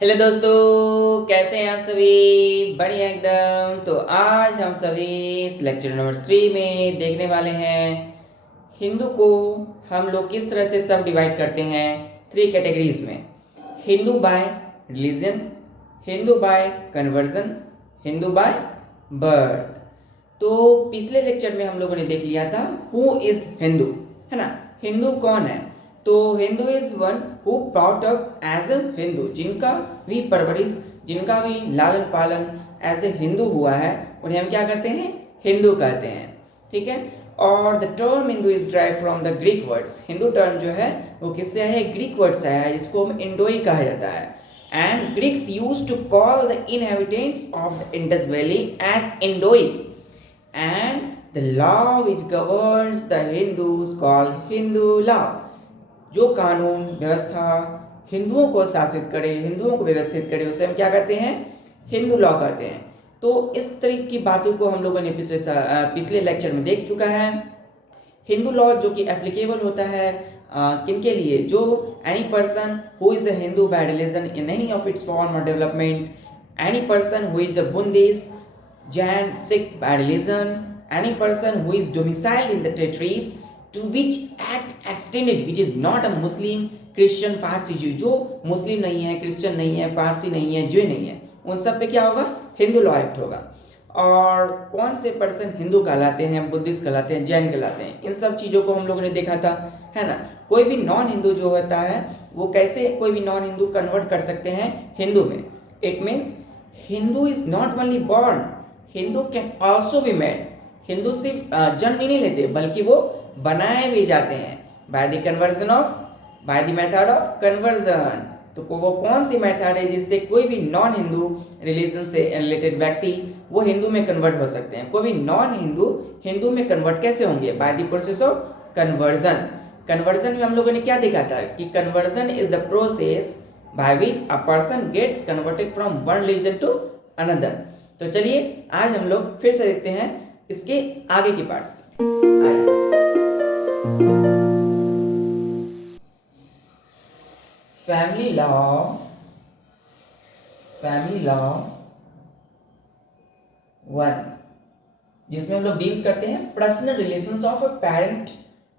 Hello दोस्तों, कैसे हैं आप सभी? बढ़िया एकदम। तो आज हम सभी इस लेक्चर नंबर 3 में देखने वाले हैं हिंदू को हम लोग किस तरह से सब डिवाइड करते हैं 3 कैटेगरीज में। Hindu by religion, Hindu by conversion, Hindu by birth. तो पिछले लेक्चर में हम लोगों ने देख लिया था हु इज हिंदू, है ना। हिंदू कौन है? तो Hindu is one who brought up as a Hindu, जिनका भी परवरिश, जिनका भी लालन पालन एज ए हिंदू हुआ है, उन्हें हम क्या करते हैं? हिंदू कहते हैं। ठीक है। और the term Hindu is drive from the Greek words. Hindu term जो है वो किससे है? ग्रीक वर्ड से है, जिसको हम इंडोई कहा जाता है। And Greeks use to call the inhabitants of the Indus valley as Indoi, and the law which governs the Hindus called Hindu law। जो कानून व्यवस्था हिंदुओं को शासित करे, हिंदुओं को व्यवस्थित करे, उसे हम क्या करते हैं? हिंदू लॉ कहते हैं। तो इस तरह की बातों को हम लोगों ने पिछले लेक्चर में देख चुका है। हिंदू लॉ जो कि एप्लीकेबल होता है किन के लिए? जो any person who is a Hindu by religion in any of its form or development, any person who is a Buddhist, Jain, Sikh by religion, any person who is domiciled in the territories to which act extended which is not a Muslim, Christian, Parsi Jew, जो मुस्लिम नहीं है, Christian नहीं है, पारसी नहीं है, ज्यू नहीं है, उन सब पे क्या होगा? हिंदू लॉ एक्ट होगा। और कौन से पर्सन हिंदू कहलाते हैं, बुद्धिस्ट कहलाते हैं, जैन कहलाते हैं, इन सब चीज़ों को हम लोगों ने देखा था, है ना। कोई भी नॉन हिंदू जो होता है वो कैसे कोई भी नॉन हिंदू कन्वर्ट कर सकते हैं हिंदू में? It means Hindu is not only born, Hindu can also be made. Hindu सिर्फ जन्म ही नहीं लेते बल्कि वो बनाए भी जाते हैं by the conversion of, by the method of conversion. तो वो कौन सी मेथड है जिससे कोई भी नॉन हिंदू रिलीजन से रिलेटेड व्यक्ति वो हिंदू में कन्वर्ट हो सकते हैं? कोई भी नॉन हिंदू हिंदू में कन्वर्ट कैसे होंगे? By the process of conversion. Conversion में हम लोगों ने क्या देखा था कि conversion is the process by which a person gets converted from one religion to another. तो चलिए आज हम लोग फिर से देखते हैं इसके आगे के parts. Family law, family law 1, जिसमें हम लोग डील्स करते हैं personal relations of a parent,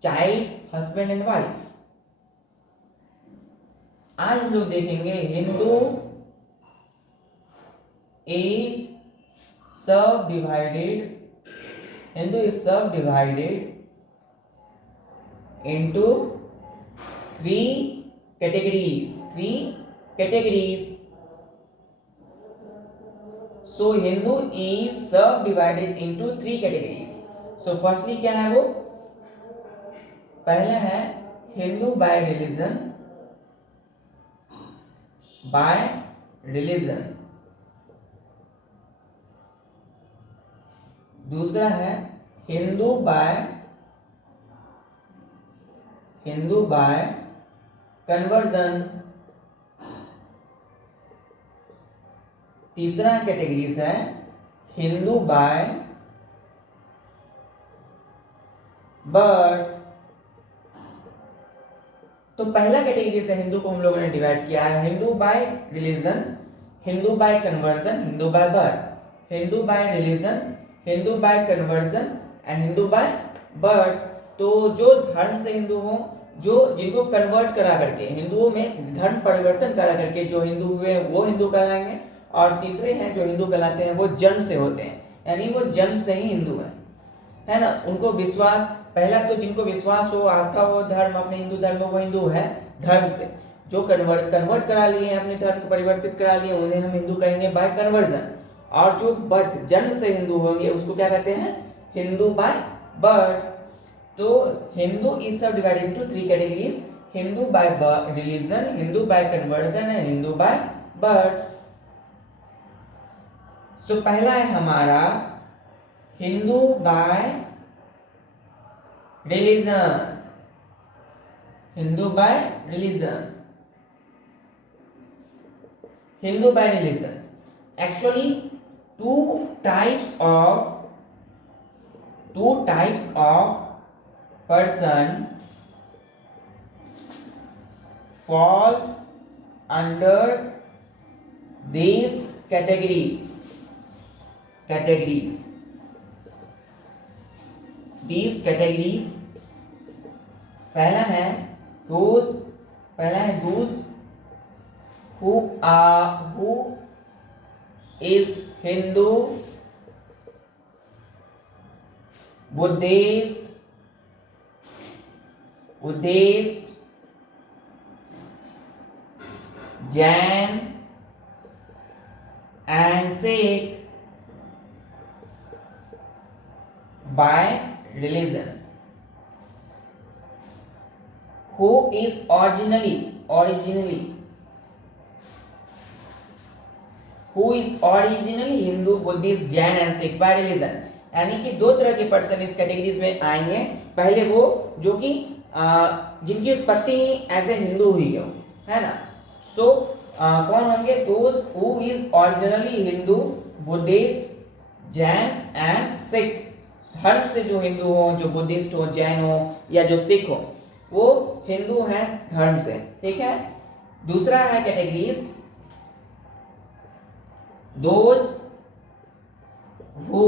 child, husband and wife. आज हम लोग देखेंगे Hindu is subdivided, Hindu is subdivided into three categories, so Hindu is subdivided into 3 categories। so firstly क्या है वो? पहला है हिंदू बाय रिलीजन, दूसरा है हिंदू बाय कन्वर्जन, तीसरा कैटेगरीज है हिंदू बाय बर्थ। तो पहला कैटेगरी से हिंदू को हम लोगों ने डिवाइड किया है Hindu by religion, Hindu by conversion, Hindu by birth. Hindu by religion, Hindu by conversion and Hindu by birth. तो जो धर्म से हिंदू हो, जो जिनको कन्वर्ट करा करके हिंदुओं में धर्म परिवर्तन करा करके जो हिंदू हुए वो हिंदू कहलाएंगे। और तीसरे हैं जो हिंदू कहलाते हैं वो जन्म से होते हैं, यानी वो जन्म से ही हिंदू है ना। उनको विश्वास, पहला तो जिनको विश्वास हो, आस्था हो, धर्म अपने हिंदू धर्म में, वो हिंदू है धर्म से। जो कन्वर्ट करा लिए हैं, अपने धर्म को परिवर्तित करा लिए, उन्हें हम हिंदू कहेंगे बाय कन्वर्जन। और जो बर्थ, जन्म से हिंदू होंगे, उसको क्या कहते हैं? Hindu by birth. तो Hindu is subdivided into 3 categories, Hindu by religion, Hindu by conversion and Hindu by birth. So पहला है हमारा Hindu by religion, Hindu by religion, Hindu by religion. Actually two types of person fall under these categories पहला है those who is Hindu, Buddhist, Jain and Sikh by religion, who is originally Hindu, Buddhist, Jain and Sikh by religion। यानी कि दो तरह के person इस categories में आएंगे। पहले वो जो कि जिनकी उत्पत्ति ही एज ए हिंदू हुई हो, है ना। सो कौन होंगे? Those who is originally Hindu, Buddhist, Jain and Sikh. धर्म से जो हिंदू हो, जो बुद्धिस्ट हो, जैन हो या जो सिख हो, वो हिंदू हैं धर्म से, ठीक है। दूसरा है categories those who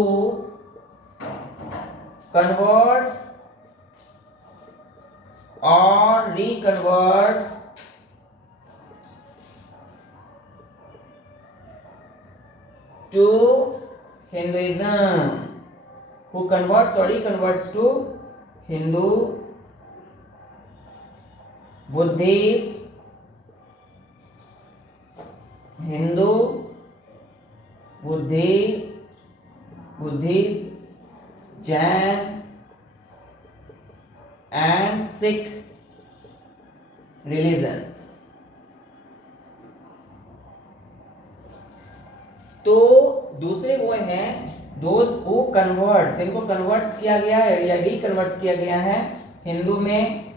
converts or reconverts to Hinduism, who converts or reconverts to Hindu, Buddhist, Jain and Sikh religion। तो दूसरे वो हैं दोज हु कन्वर्ट्स, इनको कन्वर्ट्स किया गया है या रिकन्वर्ट्स किया गया है हिंदू में,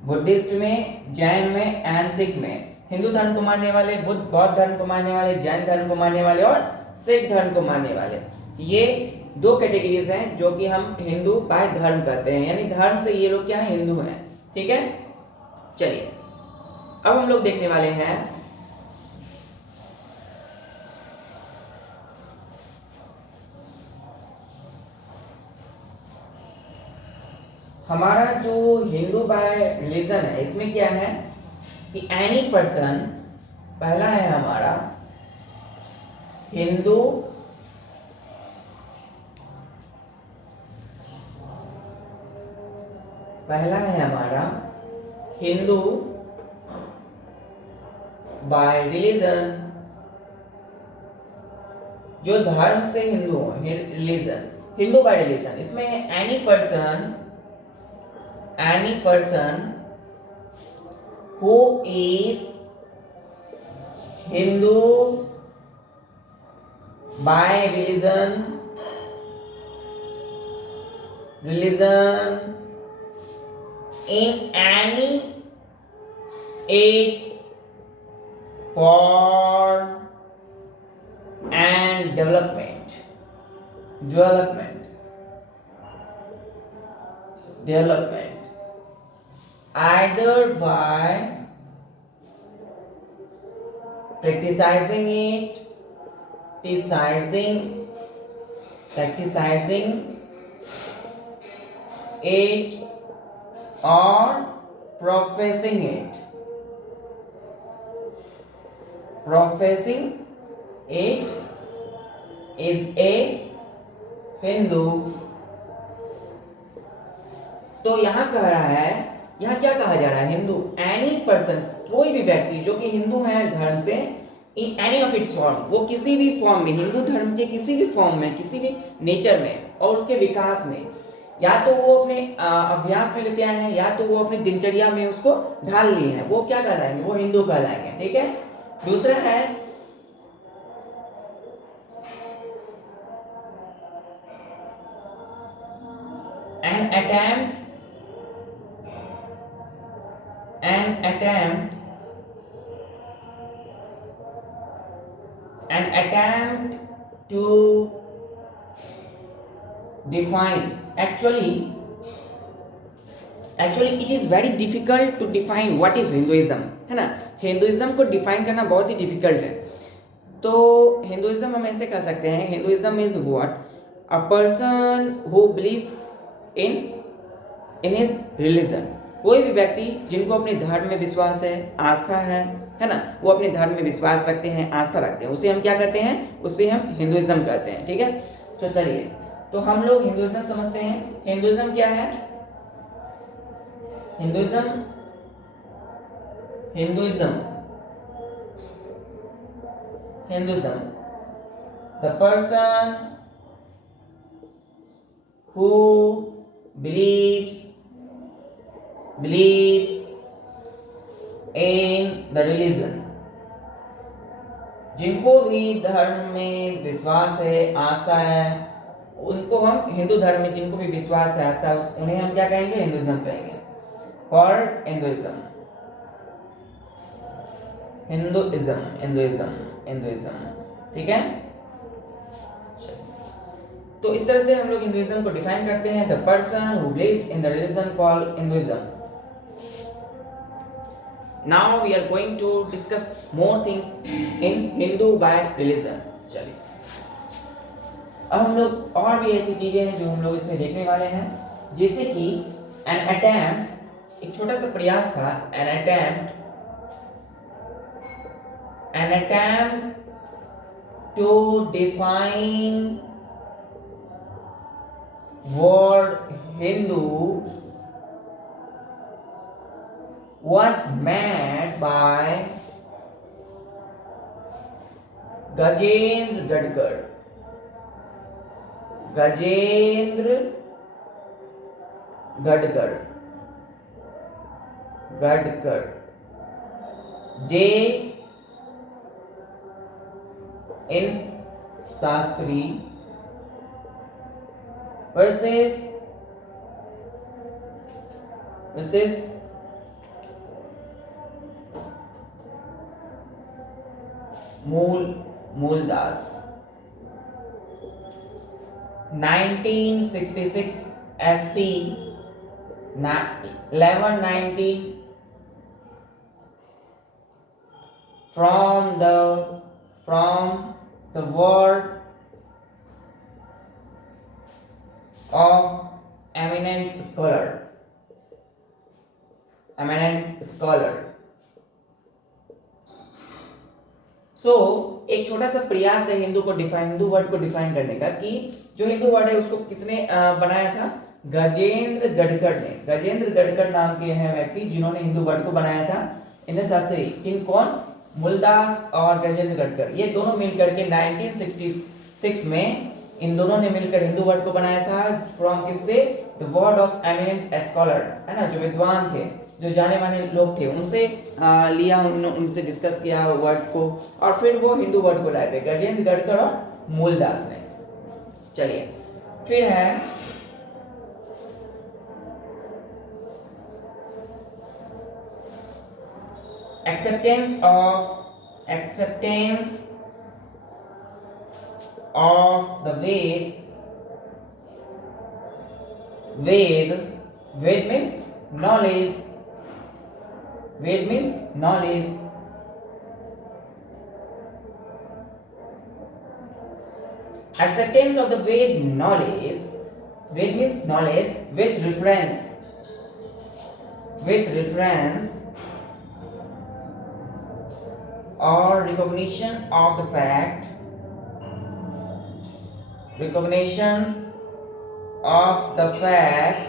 बुद्धिस्ट में, जैन में एंड सिख में। हिंदू धर्म को मानने वाले, बौद्ध धर्म को मानने वाले, जैन धर्म को मानने वाले और सिख धर्म को मानने वाले, ये दो कैटेगरीज हैं जो कि हम हिंदू बाय धर्म कहते हैं। यानी धर्म से ये लोग क्या है? हिंदू हैं, ठीक है। चलिए अब हम लोग देखने वाले हैं हमारा जो हिंदू बाय रिलीजन है, इसमें क्या है कि एनी पर्सन, पहला है हमारा हिंदू, बाय रिलीजन, जो धर्म से हिंदू हो, रिलीजन, हिंदू बाय रिलीजन। इसमें है any person who is Hindu by religion in any age, form and development, either by practicing it or professing it is a Hindu। तो यहाँ कह रहा है, यहाँ क्या कहा जा रहा है? हिंदू, एनी पर्सन, कोई भी व्यक्ति जो कि हिंदू है धर्म से, इन एनी ऑफ इट्स फॉर्म, वो किसी भी फॉर्म में, हिंदू धर्म के किसी भी फॉर्म में, किसी भी नेचर में और उसके विकास में, या तो वो अपने अभ्यास में लेते आए हैं या तो वो अपनी दिनचर्या में उसको ढाल लिए हैं, वो क्या कहलाएंगे? वो हिंदू कहलाएंगे, ठीक है। दूसरा है an attempt to define, actually it is very difficult to define what is Hinduism, है ना। हिंदुइज्म को डिफाइन करना बहुत ही डिफिकल्ट है। तो हिंदुइज्म हम ऐसे कह सकते हैं, Hinduism is what, a person who believes in in his religion. कोई भी व्यक्ति जिनको अपने धर्म में विश्वास है, आस्था है ना, वो अपने धर्म में विश्वास रखते हैं, आस्था रखते हैं, उसे हम क्या कहते हैं, उसे हम हिंदुइज्म कहते हैं। ठीक है, तो चलिए, तो हम लोग हिंदुइज्म समझते हैं। हिंदुइज्म क्या है? Hinduism Hinduism Hinduism the person who believes in the religion, जिनको भी धर्म में विश्वास है, आस्था है, उनको हम हिंदू धर्म में जिनको भी विश्वास है, आस्था है, उन्हें हम क्या कहेंगे? हिंदुइज्म कहेंगे। और हिंदुइज्म हिंदुइज्म हिंदुइज्म हिंदुइज्म ठीक है। तो इस तरह से हम लोग हिंदुइज्म को डिफाइन करते हैं, the person who believes in the religion called Hinduism. Now we are going to discuss more things in Hindu by religion. चलिए, अब हम लोग और भी ऐसी चीजें हैं जो हम लोग इसमें देखने वाले हैं, जैसे कि एन अटेम्प्ट, एक छोटा सा प्रयास था, an attempt to define word Hindu was made by Gajendra Gadkar. Gajendra Gadkar. Gadkar. J. N. Sastri versus Mooldas, 1966 SC 1190 from the word of eminent scholar. So, एक छोटा सा प्रयास है हिंदू वर्ड को डिफाइन करने का, कि जो हिंदू वर्ड है उसको किसने बनाया था? गजेंद्र गडकर ने। गजेंद्र गडकर नाम के हैं व्यक्ति जिन्होंने हिंदू वर्ड को बनाया था। इन्हें शास्त्री किन कौन? मूलदास और गजेंद्र गडकर, ये दोनों मिलकर के 1966 में इन दोनों ने मिलकर हिंदू वर्ड को बनाया था। फ्रॉम किससे? The word of eminent scholar, है ना, जो विद्वान थे, जो जाने माने लोग थे, उनसे लिया, उनसे डिस्कस किया वर्ड को, और फिर वो हिंदू वर्ड को लाए थे गजेंद्र गडकर और मूलदास ने। चलिए, फिर है acceptance of the Ved means knowledge. Acceptance of the Ved knowledge. Ved means knowledge with reference or recognition of the fact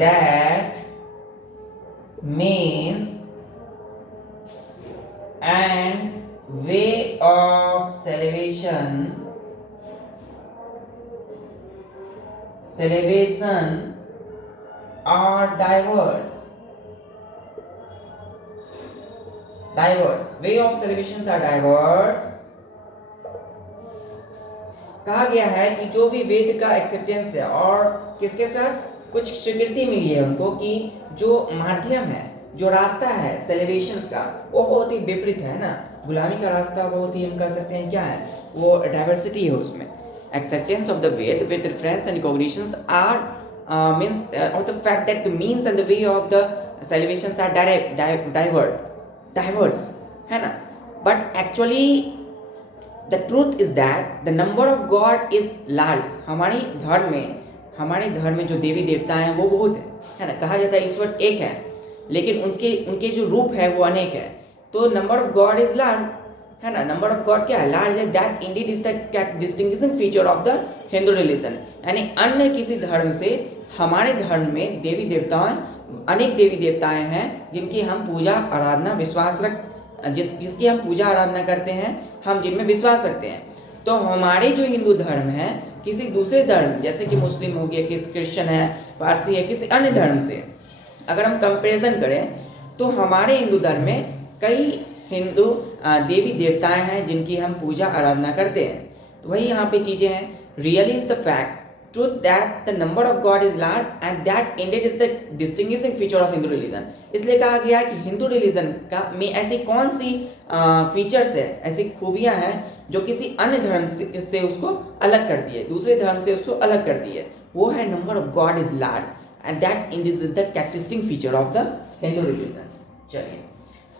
that means and way of salvation are diverse. Way of salvation are diverse. कहा गया है कि जो भी वेद का acceptance है और किसके साथ कुछ स्वीकृति मिली है उनको, कि जो माध्यम है, जो रास्ता है सेलिब्रेशंस का, वो बहुत ही विपरीत है ना। गुलामी का रास्ता बहुत ही हम कह सकते हैं क्या है, वो डाइवर्सिटी है उसमें। Acceptance of the Veda with reference and recognitions are means of the fact that the means and the way of the celebrations are diverse. है ना। But actually the truth is that the number of God is large. हमारे धर्म में जो देवी देवता हैं वो बहुत है ना। कहा जाता है ईश्वर एक है, लेकिन उनके जो रूप है वो अनेक है। तो number of God is large, है ना। नंबर ऑफ गॉड क्या है? लार्ज है। That Indeed is the distinguishing feature of the Hindu religion. यानी अन्य किसी धर्म से हमारे धर्म में देवी देवताएं, अनेक देवी देवताएं हैं जिनकी हम पूजा आराधना विश्वास जिसकी हम पूजा आराधना करते हैं, हम जिनमें विश्वास रखते हैं। तो हमारे जो हिंदू धर्म है किसी दूसरे धर्म जैसे कि मुस्लिम हो गया, किसी क्रिश्चियन है, पारसी है, किसी अन्य धर्म से अगर हम कंपैरिजन करें तो हमारे हिंदू धर्म में कई हिंदू देवी देवताएं हैं जिनकी हम पूजा आराधना करते हैं। तो वही यहाँ पे चीज़ें हैं। Really is the fact truth that the number of God is large and that ended is the distinguishing feature of Hindu religion. इसलिए कहा गया कि हिंदू रिलीजन का में ऐसी कौन सी फीचर्स है, ऐसी खूबियां हैं जो किसी अन्य धर्म से उसको अलग करती है, दूसरे धर्म से उसको अलग करती है। वो है number of God is large and that ended is the characteristic feature of the Hindu religion. चलिए,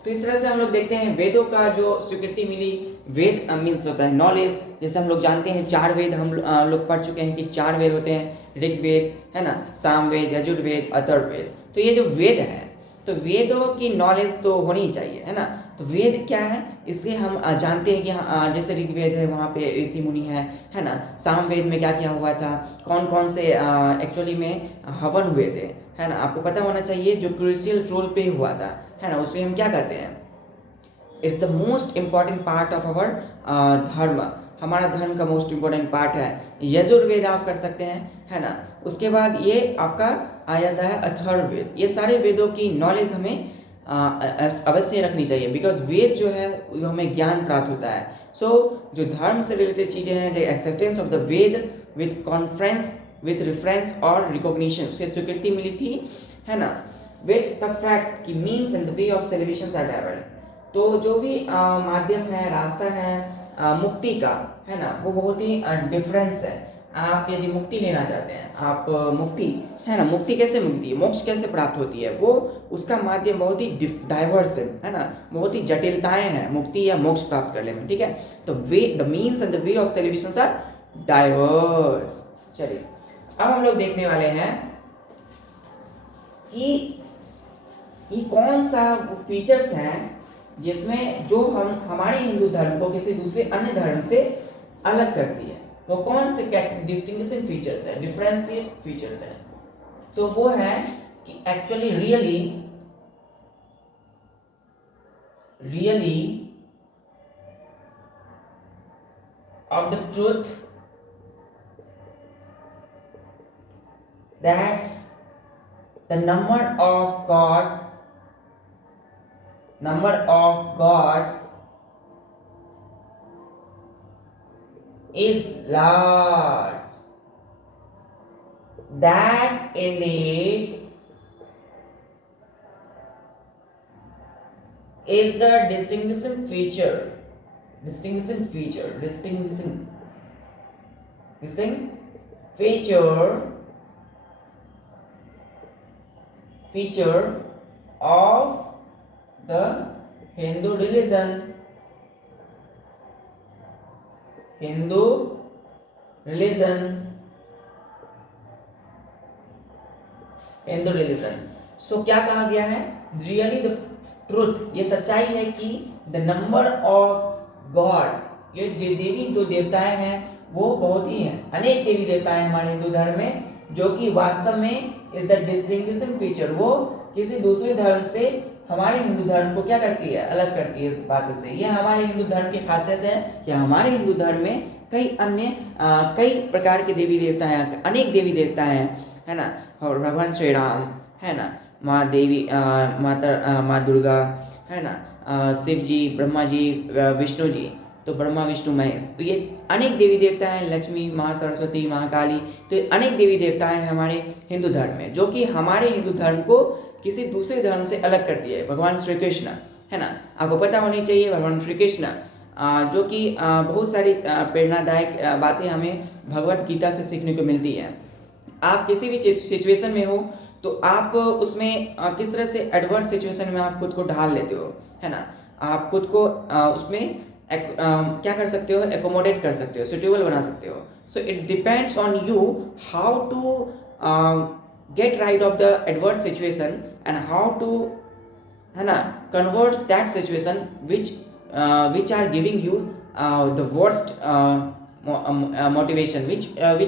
तो इस तरह से हम लोग देखते हैं वेदों का जो स्वीकृति मिली। वेद मीन्स होता है नॉलेज। जैसे हम लोग जानते हैं 4 वेद हम लोग पढ़ चुके हैं कि 4 वेद होते हैं, ऋग्वेद, है ना, सामवेद, यजुर्वेद, अथर्ववेद। तो ये जो वेद है तो वेदों की नॉलेज तो होनी ही चाहिए, है ना। तो वेद क्या है इससे हम जानते हैं कि जैसे ऋग्वेद है वहाँ पे ऋषि मुनि है ना। सामवेद में क्या क्या हुआ था, कौन कौन से एक्चुअली में हवन हुए थे, है ना। आपको पता होना चाहिए जो क्रूशियल रोल पे हुआ था, है ना, उससे हम क्या करते हैं। It's the most important part of our धर्म। हमारा धर्म का मोस्ट इम्पॉर्टेंट पार्ट है। यजुर्वेद आप कर सकते हैं, है ना। उसके बाद ये आपका आ जाता है अथर्ववेद। ये सारे वेदों की नॉलेज हमें अवश्य रखनी चाहिए, बिकॉज वेद जो है वो हमें ज्ञान प्राप्त होता है। सो जो धर्म से रिलेटेड चीज़ें हैं, जो acceptance of the Veda with conference with reference और रिकॉग्निशन, उसकी स्वीकृति मिली थी, है ना। विथ द फैक्ट कि means and the way of celebration are divert. तो जो भी माध्यम है, रास्ता है मुक्ति का, है ना, वो बहुत ही डिफरेंस है। आप यदि मुक्ति लेना चाहते हैं, आप मुक्ति, है ना, मुक्ति कैसे मिलती है, मोक्ष कैसे प्राप्त होती है, वो उसका माध्यम बहुत ही डाइवर्स है ना, बहुत ही जटिलताएं हैं मुक्ति या मोक्ष प्राप्त करने में, ठीक है। तो way the means and the way of celebration are diverse. चलिए, अब हम लोग देखने वाले हैं कि ये कौन सा फीचर्स हैं जिसमें जो हम हमारे हिंदू धर्म को किसी दूसरे अन्य धर्म से अलग करती है। वो कौन से डिस्टिंग्विशिंग फीचर्स है, डिफरेंशिएट फीचर्स है। तो वो है कि actually really of the truth that the number of God is large. That indeed is the distinguishing feature of the Hindu religion. सो क्या कहा गया है, रियली द ट्रूथ, ये सच्चाई है कि द नंबर ऑफ गॉड, ये देवी जो देवताएं हैं वो बहुत ही हैं, अनेक देवी देवताएं हमारे हिंदू धर्म में, जो कि वास्तव में इज द डिस्टिंग्विशिंग फीचर, वो किसी दूसरे धर्म से हमारे हिंदू धर्म को क्या करती है, अलग करती है इस बातों से। ये हमारे हिंदू धर्म की खासियत है कि हमारे हिंदू धर्म में कई अन्य कई प्रकार के देवी देवता हैं, अनेक देवी देवता हैं, है ना। और भगवान श्री राम, है ना, माँ देवी, माँ दुर्गा, है ना, शिव जी, ब्रह्मा जी, विष्णु जी, तो ब्रह्मा विष्णु महेश, तो ये अनेक देवी देवता हैं, लक्ष्मी, माँ सरस्वती, माँ काली, तो ये अनेक देवी देवता हैं हमारे हिंदू धर्म में, जो कि हमारे हिंदू धर्म को किसी दूसरे धर्म से अलग करती है। भगवान श्री कृष्ण, है ना, आपको पता होनी चाहिए भगवान श्री कृष्ण जो कि बहुत सारी प्रेरणादायक बातें हमें भगवत गीता से सीखने को मिलती है। आप किसी भी सिचुएशन में हो तो आप उसमें किस तरह से एडवर्स सिचुएशन में आप खुद को ढाल लेते हो, है ना। आप खुद को उसमें क्या कर सकते हो, एकोमोडेट कर सकते हो, सुटेबल बना सकते हो. So it depends on you how to get right of the adverse situation and how to, है ना, converts that situation which are giving you the worst motivation, which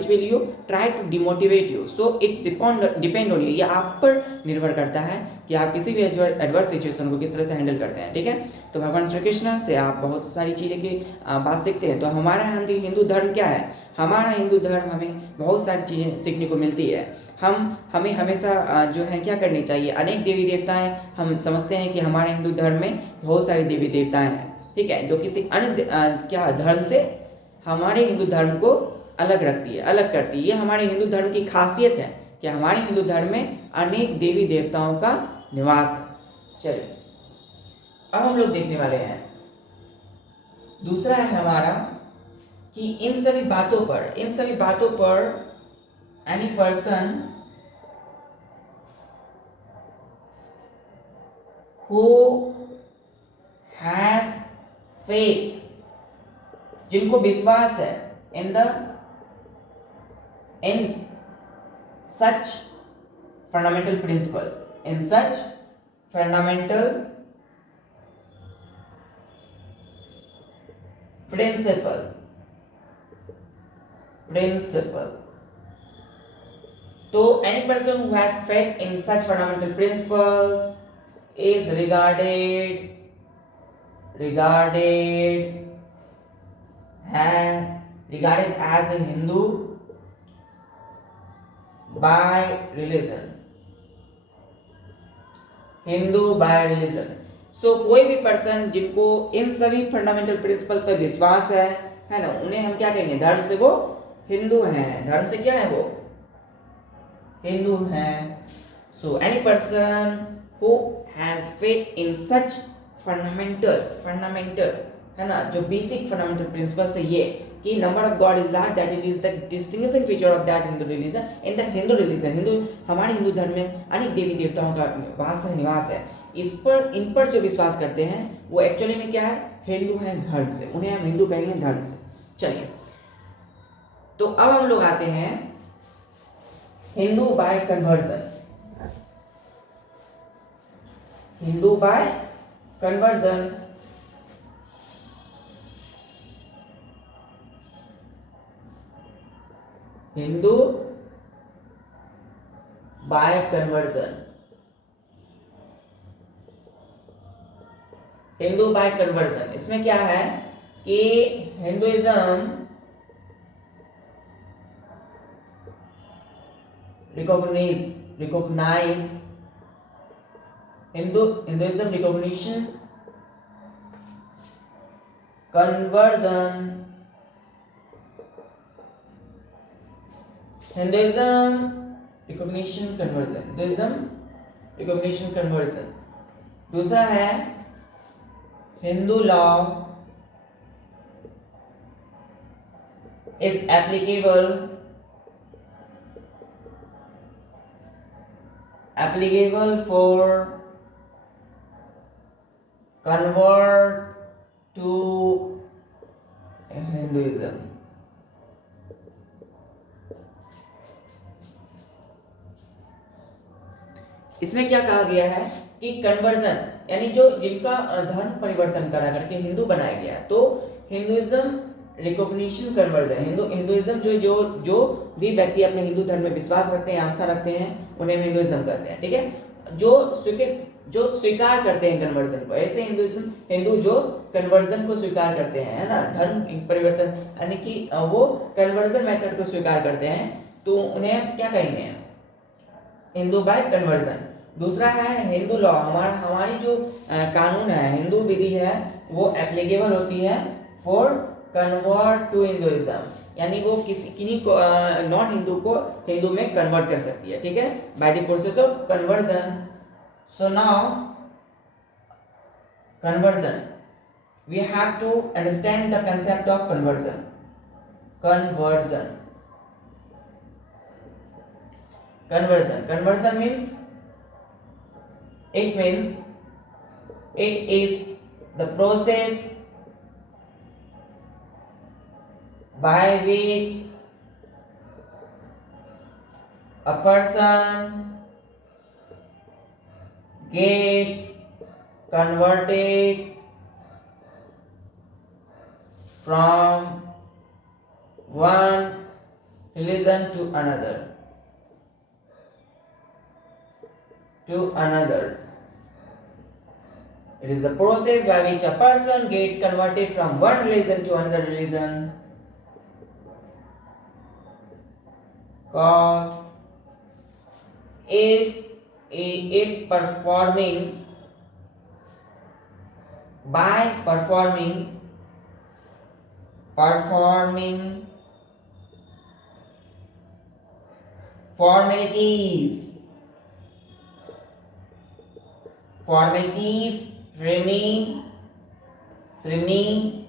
will you try to demotivate you. So it's depend on you. ये आप पर निर्भर करता है कि आप किसी भी एडवर्स सिचुएशन को किस तरह से हैंडल करते हैं. ठीक है, तो भगवान श्री कृष्ण से आप बहुत सारी चीज़ें की बात सीखते हैं. तो हमारा हिंदू धर्म क्या है, हमारा हिंदू धर्म हमें बहुत सारी चीज़ें सीखने को मिलती है. हमें हमेशा जो है क्या करनी चाहिए, अनेक देवी देवताएं, हम समझते हैं कि हमारे हिंदू धर्म में बहुत सारी देवी देवताएं हैं. ठीक है, जो किसी अन्य क्या धर्म से हमारे हिंदू धर्म को अलग रखती है, अलग करती है. ये हमारे हिंदू धर्म की खासियत है कि हमारे हिंदू धर्म में अनेक देवी देवताओं का निवास है. चलिए अब हम लोग देखने वाले हैं दूसरा है हमारा कि इन सभी बातों पर any person who has faith, जिनको विश्वास है इन सच फंडामेंटल प्रिंसिपल, तो any person who has faith in such fundamental principles is regarded as a Hindu by religion. सो कोई भी पर्सन जिनको इन सभी फंडामेंटल प्रिंसिपल पर विश्वास है ना, उन्हें हम क्या कहेंगे, धर्म से वो हिंदू हैं. धर्म से क्या है, वो हिंदू हैं. So any person who has faith in such fundamental, है ना, जो बेसिक फंडामेंटल प्रिंसिपल है ये कि number of God is large, that it is the distinguishing feature of that Hindu religion. हमारे हिंदू धर्म में अनेक देवी देवताओं का निवास है. इन पर जो विश्वास करते हैं वो एक्चुअली में क्या है, हिंदू हैं धर्म से. उन्हें हम हिंदू कहेंगे धर्म से. चलिए तो अब हम लोग आते हैं Hindu by conversion. Hindu by conversion Hindu by conversion इसमें क्या है कि हिंदुइज्म Hinduism recognition conversion दूसरा है Hindu law is applicable for convert to Hinduism. इसमें क्या कहा गया है कि कन्वर्जन यानी जो जिनका धर्म परिवर्तन करा करके हिंदू बनाया गया, तो हिंदुइज्म रिकॉग्निशन कन्वर्जन, हिंदुइज्म जो भी व्यक्ति अपने हिंदू धर्म में विश्वास रखते हैं, आस्था रखते हैं, उन्हें हिंदुइज्म कहते हैं. ठीक है, जो स्वीकार करते हैं कन्वर्जन को, ऐसे हिंदू जो कन्वर्जन को स्वीकार करते हैं, है ना, धर्म परिवर्तन यानी कि वो कन्वर्जन मेथड को स्वीकार करते हैं, तो उन्हें क्या कहेंगे, हिंदू बाय कन्वर्जन. दूसरा है हिंदू लॉ, हमारी जो कानून है, हिंदू विधि है, वो एप्लीकेबल होती है फॉर कन्वर्ट टू हिंदुइज्म, यानी वो किन्हीं को नॉन हिंदू को हिंदू में कन्वर्ट कर सकती है. ठीक है, by the process of conversion. So now conversion, we have to understand the concept of conversion. Conversion means it is the process by which a person gets converted from one religion to another. It is the process by which a person gets converted from one religion to another religion called if performing formalities ceremony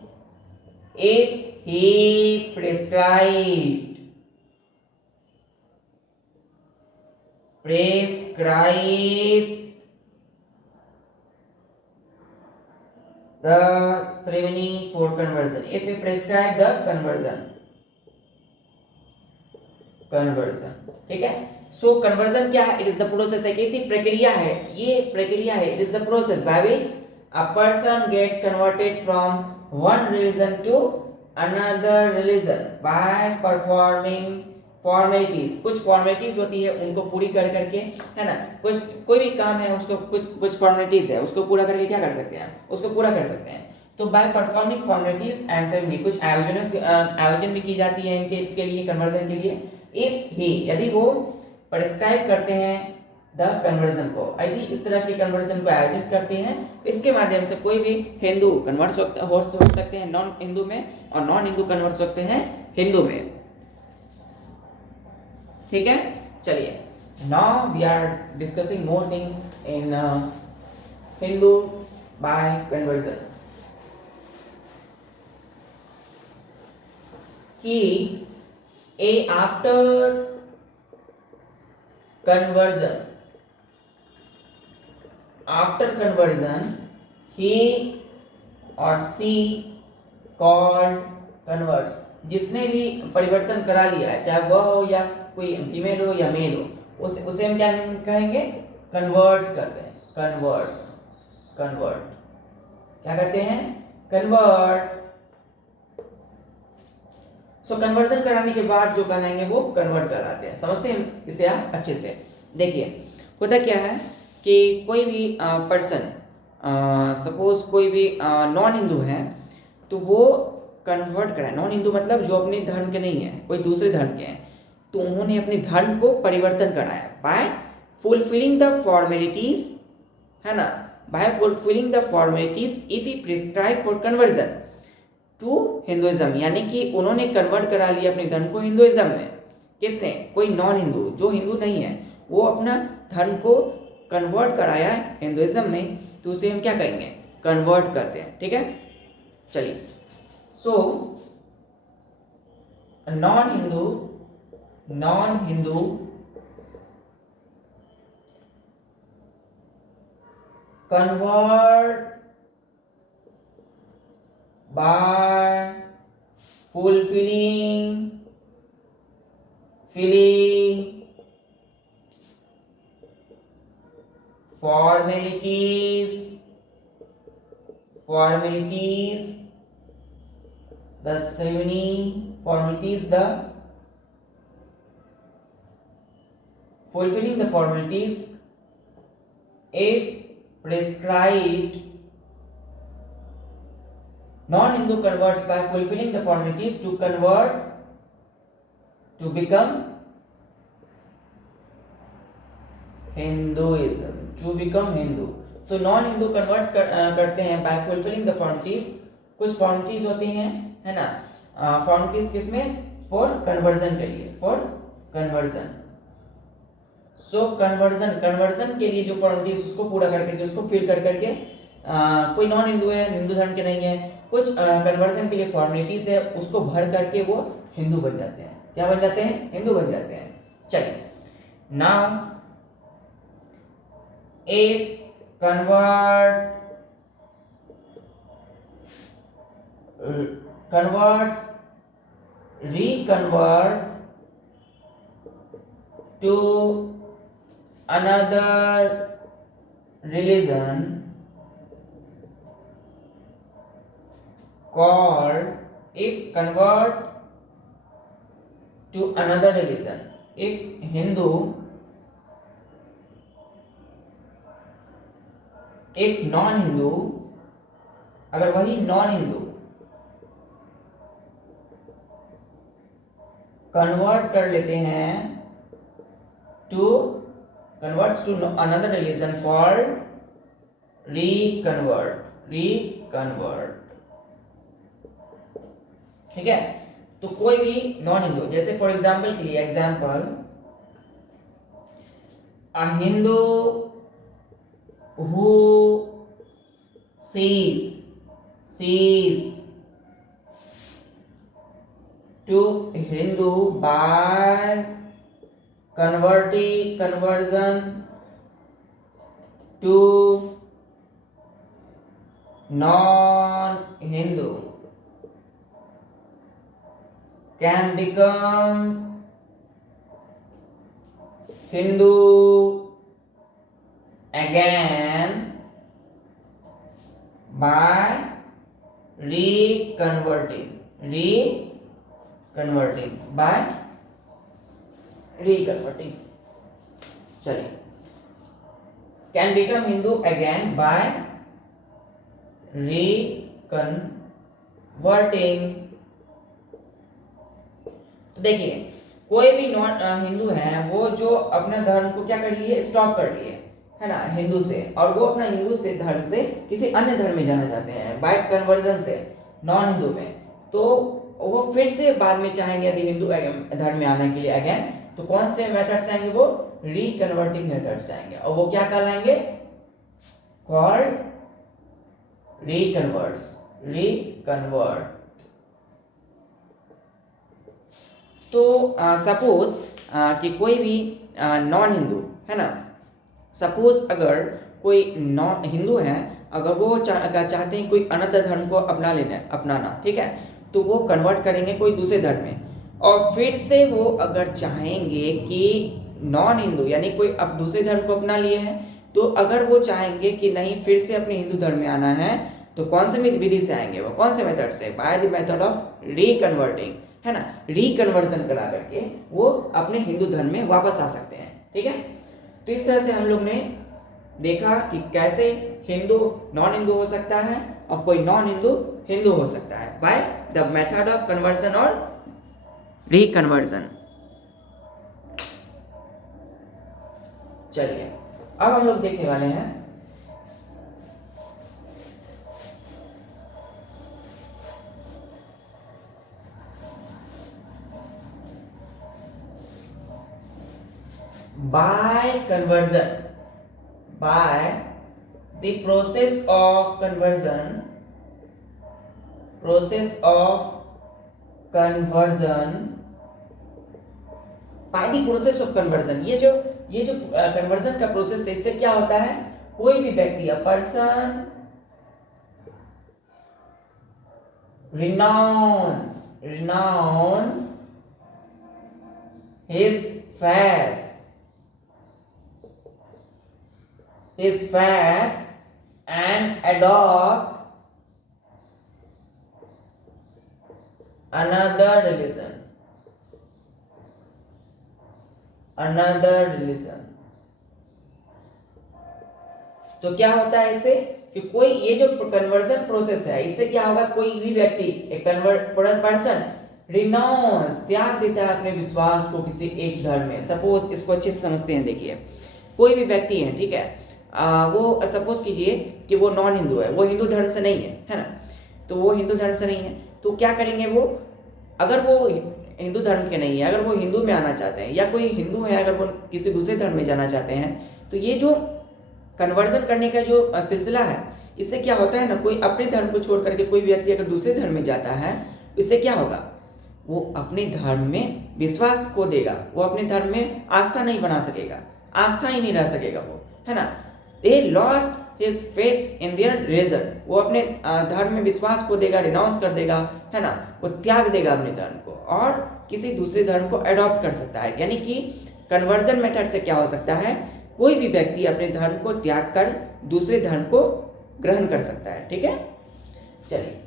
if he prescribed the ceremony for conversion. If he prescribed the conversion, ठीक है. सो conversion क्या है? It is the process, एक ऐसी प्रक्रिया है, ये प्रक्रिया है. It is the process by which a person gets converted from one religion to another religion by performing formalities. कुछ फॉर्मेलिटीज होती है, उनको पूरी कर करके, है ना, कुछ कोई भी काम है उसको कुछ फॉर्मेलिटीज है, उसको पूरा करके क्या कर सकते हैं, उसको पूरा कर सकते हैं. तो बाय परफॉर्मिंग फॉर्मेलिटीज आंसर भी कुछ आयोजन भी की जाती है इनके, इसके लिए, कन्वर्जन के लिए. इफ ही, यदि वो प्रेस्क्राइब करते हैं द कन्वर्जन को, यदि इस तरह के कन्वर्जन को आयोजित करते हैं, इसके माध्यम से कोई भी हिंदू कन्वर्ट हो सकते हैं नॉन हिंदू में, और नॉन हिंदू कन्वर्ट हो सकते हैं हिंदू में. ठीक है, चलिए. Now we are discussing more things in Hindu by conversion. कि after conversion he or she called converts. जिसने भी परिवर्तन करा लिया है, चाहे वह हो या कोई फीमेल हो या मेल हो, उसे हम क्या कहेंगे? कन्वर्ट्स कहते हैं. कन्वर्ट क्या कहते हैं? कन्वर्ट. सो कन्वर्जन कराने के बाद जो बनाएंगे वो कन्वर्ट कराते हैं. समझते हैं इसे आप अच्छे से. देखिए, होता क्या है कि कोई भी पर्सन, सपोज कोई भी नॉन हिंदू है, तो वो कन्वर्ट कराए. नॉन हिंदू मतलब जो अपने धर्म के नहीं है, कोई दूसरे धर्म के हैं, तो उन्होंने अपने धर्म को परिवर्तन कराया बाय फुलफिलिंग द फॉर्मेलिटीज, है ना, by fulfilling the formalities if he prescribe for conversion to Hinduism. यानी कि उन्होंने कन्वर्ट करा लिया अपने धर्म को हिंदुइज्म में. किसने? कोई नॉन हिंदू, जो हिंदू नहीं है, वो अपना धर्म को कन्वर्ट कराया है हिंदुइज्म में, तो उसे हम क्या कहेंगे? कन्वर्ट करते हैं. ठीक है, चलिए. So non Hindu convert by fulfilling formalities the ceremony formalities the fulfilling the formalities if prescribed. Non-Hindu converts by fulfilling the formalities to convert to become Hinduism, to become Hindu. तो नॉन हिंदू कन्वर्ट्स करते हैं bye fulfilling the formalities. कुछ formalities होती हैं, है ना, formalities किसमें? For conversion के लिए, फॉर कन्वर्जन. सो कन्वर्जन के लिए जो फॉर्मेलिटीज उसको पूरा करके, उसको फिल कर करके, कोई नॉन हिंदू है, हिंदू धर्म के नहीं है, कुछ कन्वर्जन के लिए फॉर्मेलिटीज है, उसको भर करके वो हिंदू बन जाते हैं. क्या बन जाते हैं? हिंदू बन जाते हैं. चलिए. Now if convert reconvert to another religion called, if convert to another religion, if Hindu, if non-Hindu, अगर वही non-Hindu कन्वर्ट कर लेते हैं to converts to another religion called reconvert, ठीक है। तो कोई भी नॉन हिंदू, जैसे फॉर एग्जाम्पल के लिए example, a Hindu who sees to Hindu by conversion to non-Hindu can become Hindu again by reconverting चलिए, can become Hindu again by reconverting। तो देखिए, कोई भी नॉन हिंदू है, वो जो अपना धर्म को क्या कर लिए, स्टॉप कर लिए, है ना, हिंदू से, और वो अपना हिंदू से धर्म से किसी अन्य धर्म में जाना चाहते हैं बाय कन्वर्जन से नॉन हिंदू में, तो वो फिर से बाद में चाहेंगे यदि हिंदू धर्म में आने के लिए अगेन, तो कौन से मेथड से आएंगे, वो रिकन्वर्टिंग मेथड से आएंगे, और वो क्या कहलाएंगे, कॉल्ड रिकन्वर्ट। तो सपोज कि कोई भी नॉन हिंदू है ना, सपोज अगर कोई नॉन हिंदू है, अगर वो चाहते हैं कोई अनदर धर्म को अपनाना, ठीक है, तो वो कन्वर्ट करेंगे कोई दूसरे धर्म में, और फिर से वो अगर चाहेंगे कि नॉन हिंदू यानी कोई अब दूसरे धर्म को अपना लिए हैं, तो अगर वो चाहेंगे कि नहीं फिर से अपने हिंदू धर्म में आना है, तो कौन से विधि से आएंगे, वो कौन से मेथड से, बाय द मेथड ऑफ रिकन्वर्टिंग, है ना, रिकन्वर्जन करा करके वो अपने हिंदू धर्म में वापस आ सकते हैं, ठीक है। तो इस तरह से हम लोग ने देखा कि कैसे हिंदू नॉन हिंदू हो सकता है और कोई नॉन हिंदू हिंदू हो सकता है by the method of conversion और रिकन्वर्जन। चलिए, अब हम लोग देखने वाले हैं by conversion, by the process of conversion by the process of conversion, ये जो कन्वर्जन का प्रोसेस है, इससे क्या होता है, कोई भी व्यक्ति, a person renounce his faith and adopt another religion। तो क्या होता है इससे कि कोई ये जो कन्वर्जन प्रोसेस है, इससे क्या होगा, कोई भी व्यक्ति एक पर्सन रिनाउंस त्याग देता है अपने विश्वास को किसी एक धर्म में। सपोज इसको अच्छे से समझते हैं, देखिए कोई भी व्यक्ति है, ठीक है, वो सपोज कीजिए कि वो नॉन हिंदू है, वो हिंदू धर्म से नहीं है ना, तो वो हिंदू धर्म से नहीं है, तो क्या करेंगे वो, अगर वो हिंदू धर्म के नहीं है, अगर वो हिंदू में आना चाहते हैं, या कोई हिंदू है अगर वो किसी दूसरे धर्म में जाना चाहते हैं, तो ये जो कन्वर्जन करने का जो सिलसिला है, इससे क्या होता है ना, कोई अपने धर्म को छोड़ करके कोई व्यक्ति अगर दूसरे धर्म में जाता है, इससे क्या होगा, वो अपने धर्म में विश्वास खो देगा, वो अपने धर्म में आस्था नहीं बना सकेगा, आस्था ही नहीं रह सकेगा वो, है ना। They lost his faith in their religion, वो अपने धर्म में विश्वास को देगा, रिनाउंस कर देगा, है ना, वो त्याग देगा अपने धर्म को और किसी दूसरे धर्म को अडॉप्ट कर सकता है। यानी कि कन्वर्जन मेथड से क्या हो सकता है, कोई भी व्यक्ति अपने धर्म को त्याग कर दूसरे धर्म को ग्रहण कर सकता है। ठीक है, चलिए,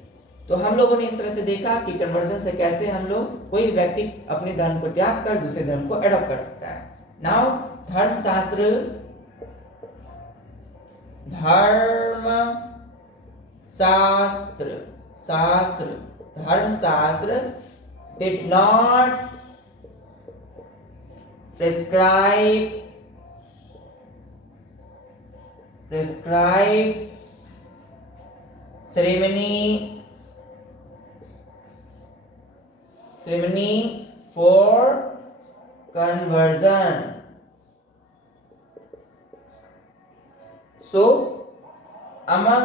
तो हम लोगों ने इस तरह से देखा कि कन्वर्जन से कैसे हम लोग, कोई व्यक्ति अपने धर्म को त्याग कर दूसरे धर्म को अडॉप्ट कर सकता है। नाउ धर्मशास्त्र did not prescribe ceremony for conversion. So among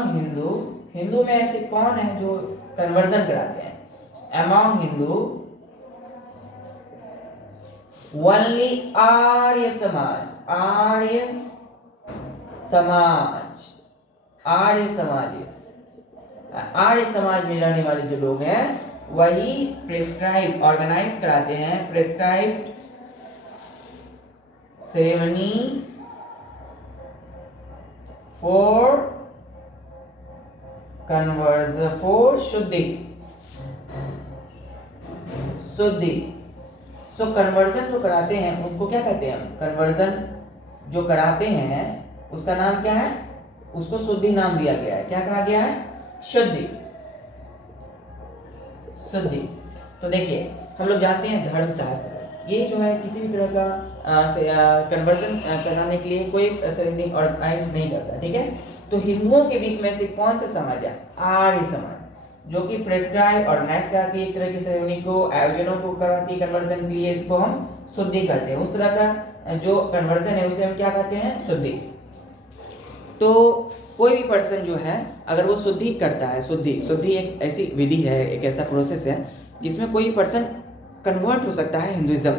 Hindu में ऐसे कौन है जो कन्वर्जन कराते हैं? Among हिंदू only आर्य समाज में रहने वाले जो लोग हैं वही प्रेस्क्राइब ऑर्गेनाइज कराते हैं, prescribed ceremony for conversion, for शुद्धि। सो कन्वर्जन जो कराते हैं उनको क्या कहते हैं? कन्वर्जन जो कराते हैं उसका नाम क्या है? उसको शुद्धि नाम दिया गया है। क्या कहा गया है? शुद्धि। तो देखिए, हम लोग जानते हैं धर्मशास्त्र, ये जो है किसी भी तरह का कन्वर्जन कराने के लिए कोई सेरेमनी ऑर्गेनाइज नहीं करता। ठीक है, तो हिंदुओं के बीच में से कौन सा समाज है? आर्य समाज, जो कि प्रेस्क्राइब ऑर्गेनाइज कराती है एक तरह की सेरेमनी को, आयोजनों को कराती है कन्वर्जन के लिए, इसको हम शुद्धि कहते हैं। उस तरह का जो कन्वर्जन है उसे हम क्या कहते हैं? शुद्धि। तो कोई भी पर्सन जो है अगर वो शुद्धि करता है, शुद्धि एक ऐसी विधि है, एक ऐसा प्रोसेस है जिसमें कोई पर्सन कन्वर्ट हो सकता है हिंदुइज्म,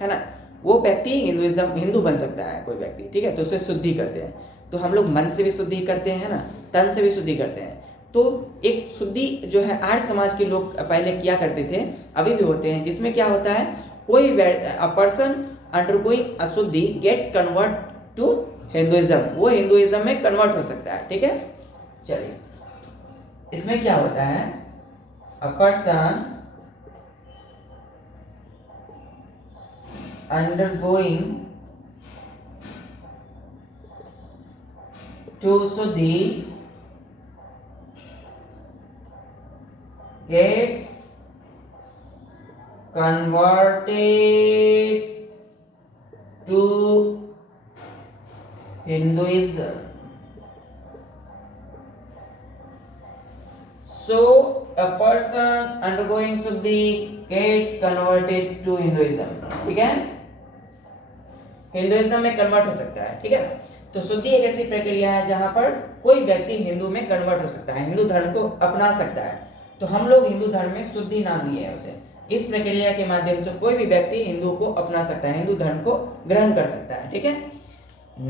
है ना, वो व्यक्ति हिंदू बन सकता है कोई व्यक्ति। ठीक है, तो उसे शुद्धि करते हैं। तो हम लोग मन से भी शुद्धि करते हैं ना, तन से भी शुद्धि करते हैं। तो एक शुद्धि जो है आर्य समाज के लोग पहले किया करते थे, अभी भी होते हैं, जिसमें क्या होता है, कोई पर्सन अंडरगोइंग अशुद्धि गेट्स कन्वर्ट टू हिंदुइज्म, वो हिंदुइज्म में कन्वर्ट हो सकता है। ठीक है, चलिए, इसमें क्या होता है, a person undergoing to Shuddhi gets converted to Hinduism. So a person undergoing Shuddhi gets converted to Hinduism. ठीक है, हिंदुइज्म में कन्वर्ट हो सकता है। ठीक है, तो शुद्धि एक ऐसी प्रक्रिया है जहां पर कोई व्यक्ति हिंदू में कन्वर्ट हो सकता है, हिंदू धर्म को अपना सकता है। तो हम लोग हिंदू धर्म में शुद्धि नाम दिए हैं उसे। इस प्रक्रिया के माध्यम से कोई भी व्यक्ति हिंदू को अपना सकता है, हिंदू धर्म को ग्रहण कर सकता है। ठीक है,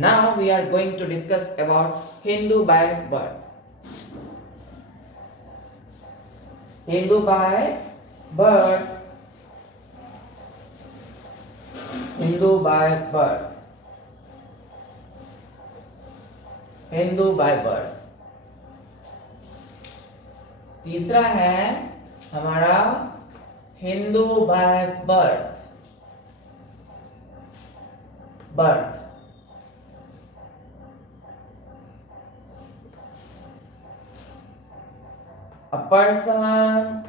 now we are going to discuss about Hindu by birth. Hindu by birth, Hindu by birth, Hindu by birth. तीसरा है हमारा Hindu by birth. A person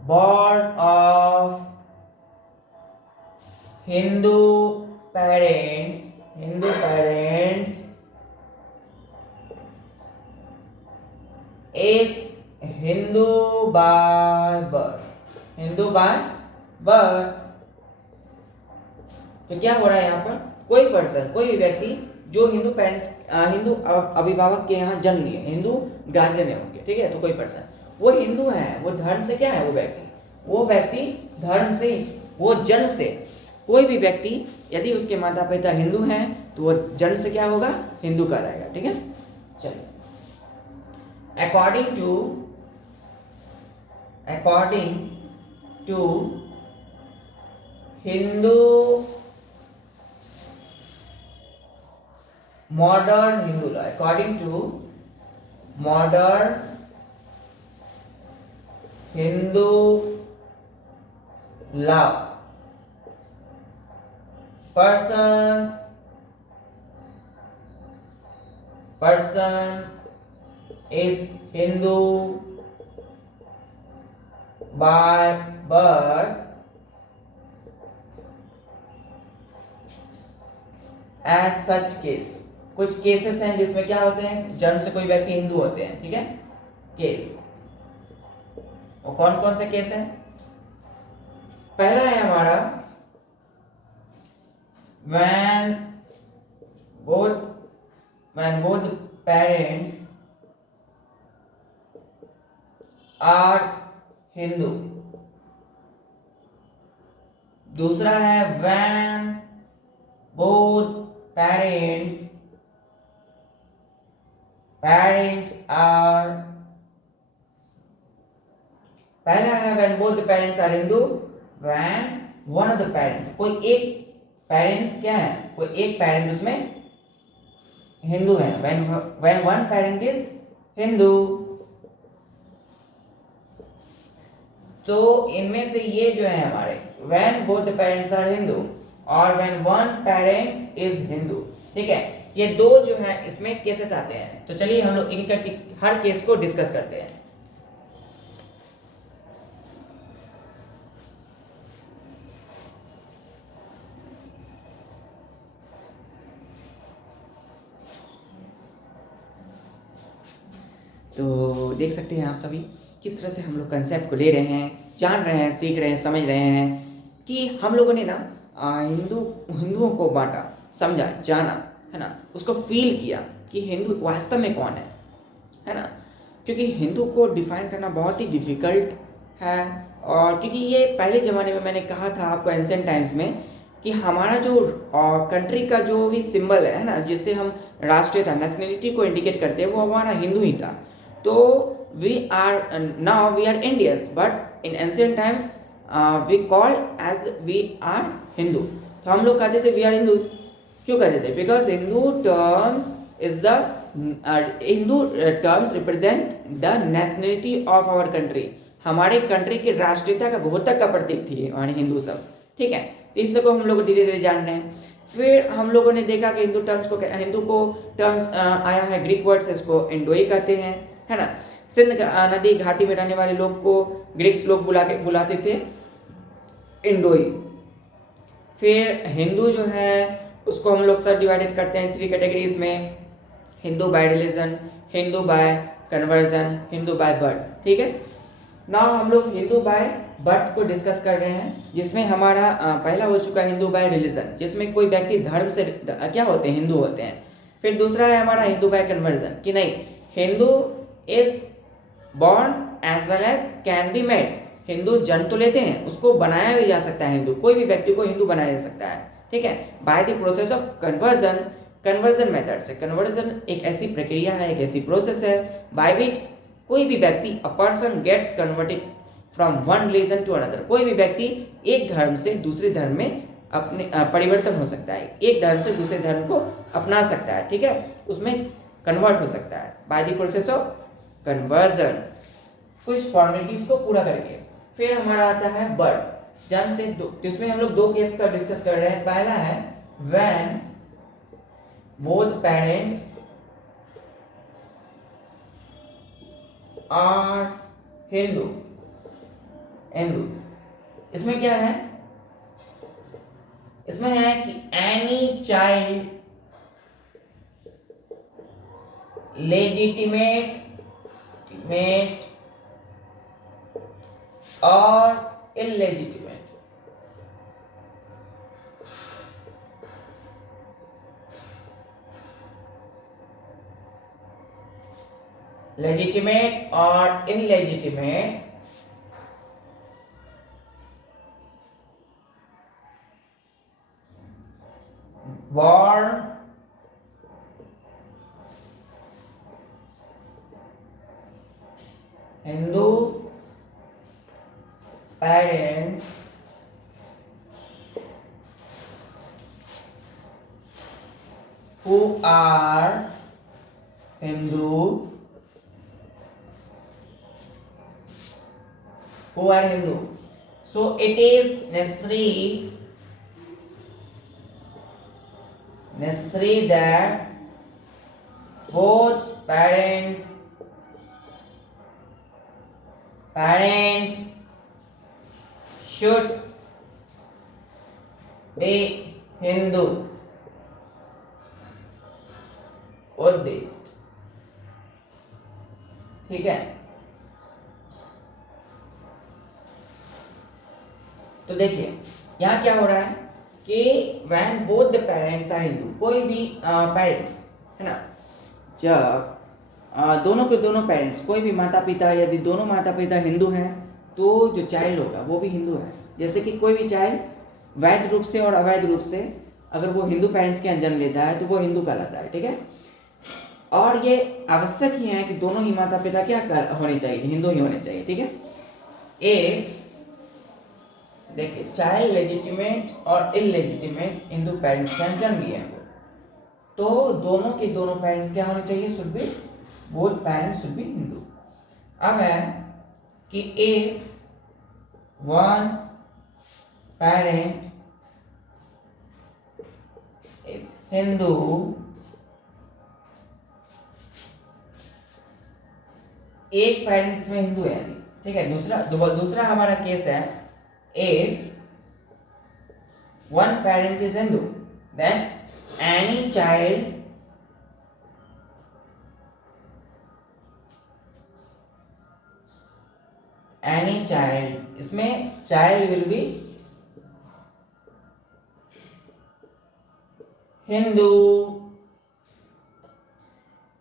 born of Hindu parents is Hindu by birth। तो क्या हो रहा है यहाँ पर, कोई पर्सन, कोई भी व्यक्ति जो हिंदू अभिभावक के यहाँ जन्म लिए, हिंदू गार्जियन है उनके, ठीक है, तो कोई पर्सन वो हिंदू है, वो धर्म से क्या है, वो व्यक्ति धर्म से, वो जन्म से, कोई भी व्यक्ति यदि उसके माता पिता हिंदू हैं तो वो जन्म से क्या होगा, हिंदू कहलाएगा। ठीक है, चलिए। According to Hindu modern Hindu law, according to modern Hindu law, person is Hindu by birth as such case। कुछ केसेस हैं जिसमें क्या होते हैं, जन्म से कोई व्यक्ति हिंदू होते हैं। ठीक है, केस। और कौन कौन से केस हैं? पहला है हमारा when both parents are Hindu। दूसरा है when both parents are, पहला है when both the parents are Hindu, when one of the parents, कोई एक पेरेंट्स क्या है, कोई एक पेरेंट उसमें हिंदू है, when one parent is Hindu. तो इनमें से ये जो है हमारे when both the parents are Hindu और when one parent is Hindu. ठीक है, ये दो जो है इसमें केसेस आते हैं। तो चलिए हम लोग एक करके हर केस को डिस्कस करते हैं। तो देख सकते हैं आप सभी किस तरह से हम लोग कंसेप्ट को ले रहे हैं, जान रहे हैं, सीख रहे हैं, समझ रहे हैं कि हम लोगों ने ना हिंदुओं को बांटा, समझा, जाना, है ना, उसको फील किया कि हिंदू वास्तव में कौन है ना। क्योंकि हिंदू को डिफाइन करना बहुत ही डिफ़िकल्ट है। और क्योंकि ये पहले ज़माने में मैंने कहा था आपको एंशिएंट टाइम्स में कि हमारा जो कंट्री का जो भी सिंबल है ना, जिससे हम राष्ट्रीयता, नेशनलिटी को इंडिकेट करते हैं, वो हमारा हिंदू ही था। तो we are Indians, but in ancient times we call as we are Hindu. तो हम लोग कहते थे वी आर हिंदूज। क्यों कहते थे? Because Hindu terms represent the nationality of our country. हमारे कंट्री की राष्ट्रीयता का बहुतक का प्रतीक थी हमारे हिंदू सब। ठीक है, तो इसको हम लोग धीरे धीरे जान रहे हैं। फिर हम लोगों ने देखा कि हिंदू को टर्म्स आया है ग्रीक वर्ड से, इसको इंडोई कहते हैं, है ना। सिंध नदी घाटी में रहने वाले लोग को ग्रीक्स लोग बुलाते थे इंडोई। फिर हिंदू जो है उसको हम लोग सब डिवाइडेड करते हैं 3 कैटेगरीज में, Hindu by religion, Hindu by conversion, Hindu by birth. ठीक है, नाउ हम लोग हिंदू बाय बर्थ को डिस्कस कर रहे हैं, जिसमें हमारा पहला हो चुका है हिंदू बाय रिलीजन, जिसमें कोई व्यक्ति धर्म से क्या होते हैं, हिंदू होते हैं। फिर दूसरा है हमारा हिंदू बाय कन्वर्जन, कि नहीं, Hindu is born as well as can be made. Hindu जन्म तो लेते हैं, उसको बनाया भी जा सकता है, हिंदू कोई भी व्यक्ति को हिंदू बनाया जा सकता है। ठीक है, by the process of conversion method से। कन्वर्जन एक ऐसी प्रक्रिया है, एक ऐसी प्रोसेस है बाय विच कोई भी व्यक्ति, a person gets converted from one religion to another. कोई भी व्यक्ति एक धर्म से दूसरे धर्म में अपने परिवर्तन हो सकता है, एक धर्म से दूसरे धर्म को अपना सकता है। ठीक है, उसमें कन्वर्ट हो सकता है by the process of conversion, कुछ फॉर्मेलिटीज को पूरा करके। फिर हमारा आता है बर्थ, जन्म से। जिसमें हम लोग 2 केस का डिस्कस कर रहे हैं। पहला है when both parents are Hindus. इसमें क्या है, इसमें है कि एनी चाइल्ड लेजिटिमेट और इलेजिटिमेट, लेजिटिमेट और illegitimate born Hindu parents who are Hindu, so it is necessary that both parents should be Hindu. Buddhist, ठीक है। तो देखिए यहाँ क्या हो रहा है कि when both the parents are Hindu, कोई भी पेरेंट्स है ना, जब दोनों के दोनों पेरेंट्स, कोई भी माता पिता, यदि दोनों माता पिता हिंदू हैं तो जो चाइल्ड होगा वो भी हिंदू है। जैसे कि कोई भी चाइल्ड वैध रूप से और अवैध रूप से अगर वो हिंदू पेरेंट्स के यहाँ जन्म लेता है तो वो हिंदू कहलाता है, ठीक है। और ये आवश्यक ही है कि दोनों ही माता पिता क्या होने चाहिए, हिंदू ही होने चाहिए, ठीक है। देखिए चाइल्ड लेजिटिमेट और इलेजिटिमेट हिंदू पेरेंट्स के यहाँ जन्म लिए हैं तो दोनों के दोनों पेरेंट्स क्या होने चाहिए, should be, both parents should be Hindu. अब है कि if one parent is Hindu, एक पेरेंट्स में हिंदू है, ठीक है। दूसरा हमारा केस है if one parent is Hindu then any child इसमें child will be Hindu.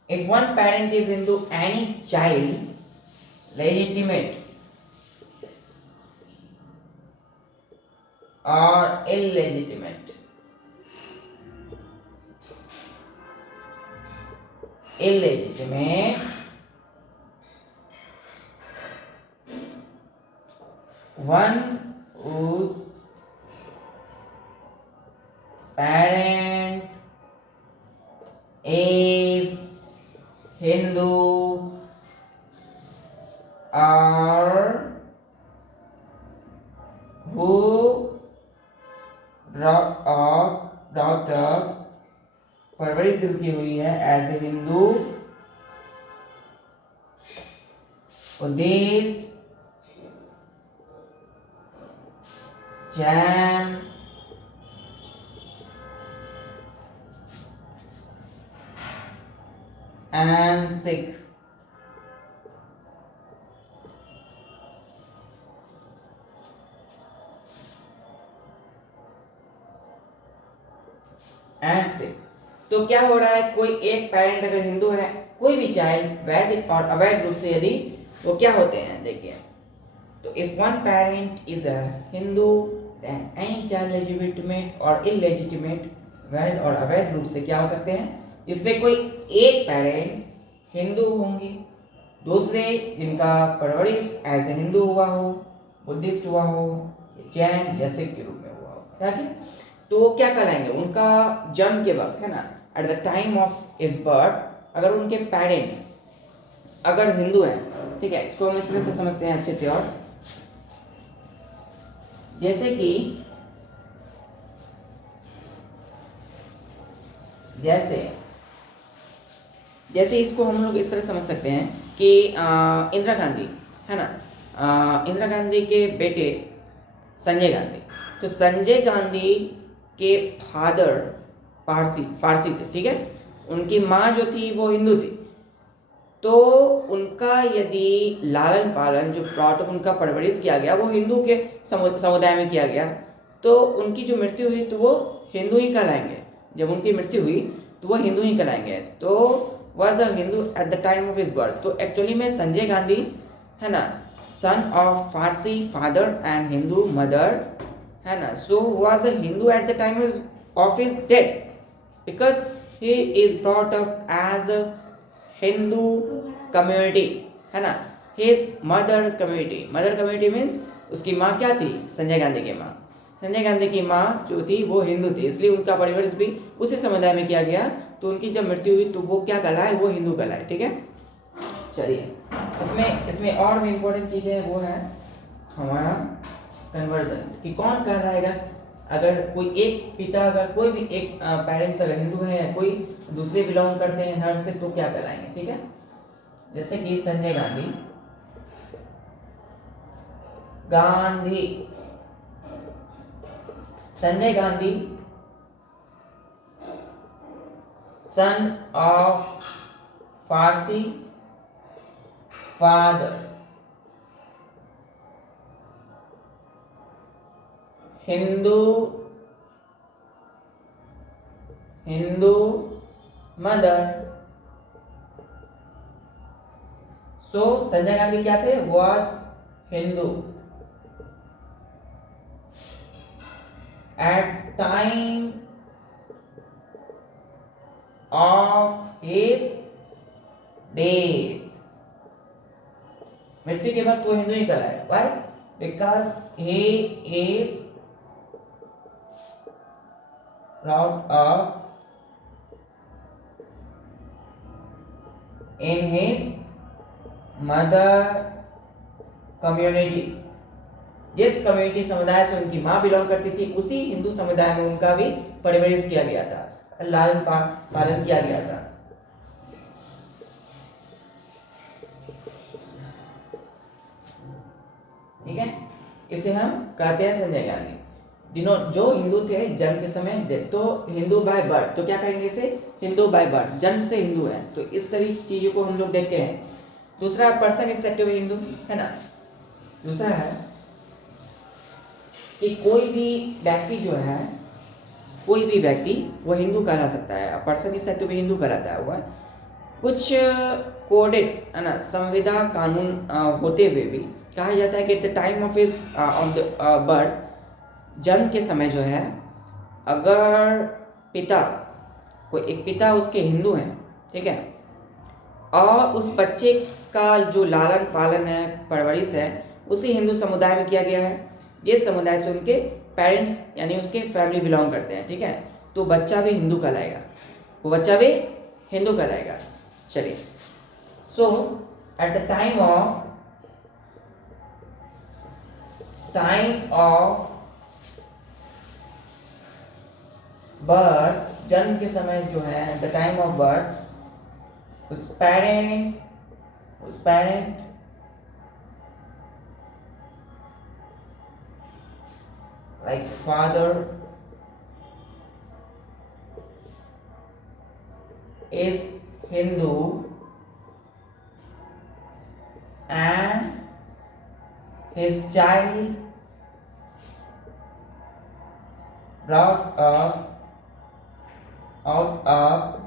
If one parent is Hindu, any child, legitimate or illegitimate, one whose parent is Hindu or who brought up परवरिश की हुई है as a Hindu, Buddhist, Jain, and Sikh. And Sikh. तो क्या हो रहा है, कोई एक पेरेंट अगर हिंदू है, कोई भी चाइल्ड वैध और अवैध रूप से यदि वो क्या होते हैं, देखिए तो if one parent is a Hindu then any child legitimate और इलेजिटिमेट, वैध और अवैध रूप से क्या हो सकते हैं, इसमें कोई एक पेरेंट हिंदू होंगे, दूसरे जिनका परवरिश एज ए हिंदू हुआ हो, बुद्धिस्ट हुआ हो, जैन या सिख के रूप में हुआ हो, ठीक है। तो वो क्या कहलाएंगे, उनका जन्म के वक्त है ना, eight the time of his birth, अगर उनके पेरेंट्स अगर हिंदू हैं, ठीक है, इसको हम इस तरह से समझते हैं अच्छे से। और जैसे इसको हम लोग इस तरह समझ सकते हैं कि इंदिरा गांधी है ना, इंदिरा गांधी के बेटे संजय गांधी, तो संजय गांधी के फादर फारसी थे, ठीक है, उनकी माँ जो थी वो हिंदू थी। तो उनका यदि लालन पालन जो ब्रॉटअप उनका परवरिश किया गया वो हिंदू के समुदाय में किया गया, तो उनकी जो मृत्यु हुई तो वो हिंदू ही कहलाएंगे। जब उनकी मृत्यु हुई तो वो हिंदू ही कहलाएंगे। तो was a Hindu at the time of his birth. तो एक्चुअली में संजय गांधी है ना, son of Farsi father and Hindu mother है ना, so was a Hindu at the time of his death because he is brought up as a Hindu community है ना, his mother community means उसकी माँ क्या थी, संजय गांधी की माँ। संजय गांधी की माँ जो थी वो हिंदू थी, इसलिए उनका परिवेश भी उसी समुदाय में किया गया। तो उनकी जब मृत्यु हुई तो वो क्या कहलाए, वो हिंदू कहलाए। ठीक है, चलिए इसमें और भी इम्पोर्टेंट चीज़ें वो है हमारा कन्वर्जन, कि कौन कहलाएगा। अगर कोई एक पिता, अगर कोई भी एक पेरेंट्स अगर हिंदू है या कोई दूसरे बिलोंग करते हैं धर्म से, तो क्या कहलाएंगे। ठीक है, जैसे कि Sanjay Gandhi Sanjay Gandhi son of Farsi father, Hindu mother. So Sanjay Gandhi क्या थे, was Hindu at time of his death, मृत्यु के बाद वो हिंदू ही कहलाए। Why? Because he is brought up in his mother community, जिस कम्युनिटी समुदाय से उनकी माँ बिलोंग करती थी उसी हिंदू समुदाय में उनका भी परिवेश किया गया था, लालन पालन किया गया था। ठीक है, इसे हम कहते हैं संजय गांधी। जो हिंदू थे जन्म के समय, तो हिंदू बाय बर्थ, तो क्या कहेंगे इसे, हिंदू बाय बर्थ, जन्म से हिंदू है। तो इस सभी चीजों को हम लोग देखते हैं। दूसरा, person is said to be Hindu, है ना। दूसरा है कि कोई भी व्यक्ति जो है, कोई भी व्यक्ति वो हिंदू कहला सकता है। Person is said to be Hindu कहलाता है वह कुछ कोडेड, है ना, संविदा कानून होते हुए भी कहा जाता है कि eight the time of his on the birth, जन्म के समय जो है, अगर पिता, कोई एक पिता उसके हिंदू हैं, ठीक है, और उस बच्चे का जो लालन पालन है, परवरिश है, उसी हिंदू समुदाय में किया गया है, जिस समुदाय से उनके पेरेंट्स यानी उसके फैमिली बिलोंग करते हैं, ठीक है, तो बच्चा भी हिंदू कहलाएगा, वो बच्चा भी हिंदू कहलाएगा। चलिए, so at the time of birth, जन्म के समय जो है, at the time of birth, उस parent like father is Hindu and his child brought up out of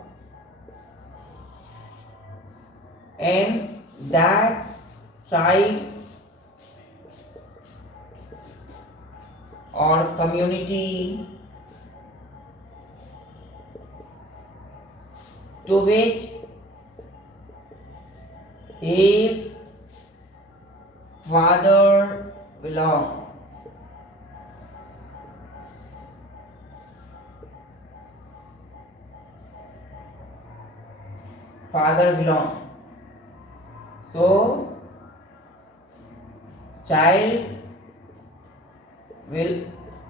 in that tribes or community to which his father belonged. So child will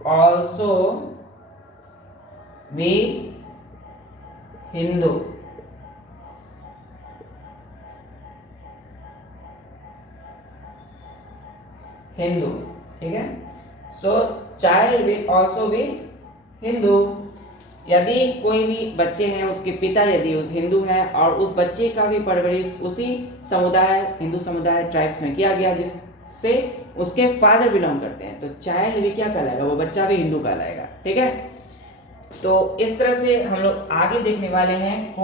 also be Hindu. ठीक है, so child will also be Hindu. यदि कोई भी बच्चे हैं, उसके पिता यदि हिंदू हैं और उस बच्चे का भी परवरिश उसी समुदाय, हिंदू समुदाय ट्राइब्स में किया गया जिससे उसके फादर बिलोंग करते हैं, तो चाइल्ड भी क्या कहलाएगा, वो बच्चा भी हिंदू कहलाएगा। ठीक है, तो इस तरह से हम लोग आगे देखने वाले हैं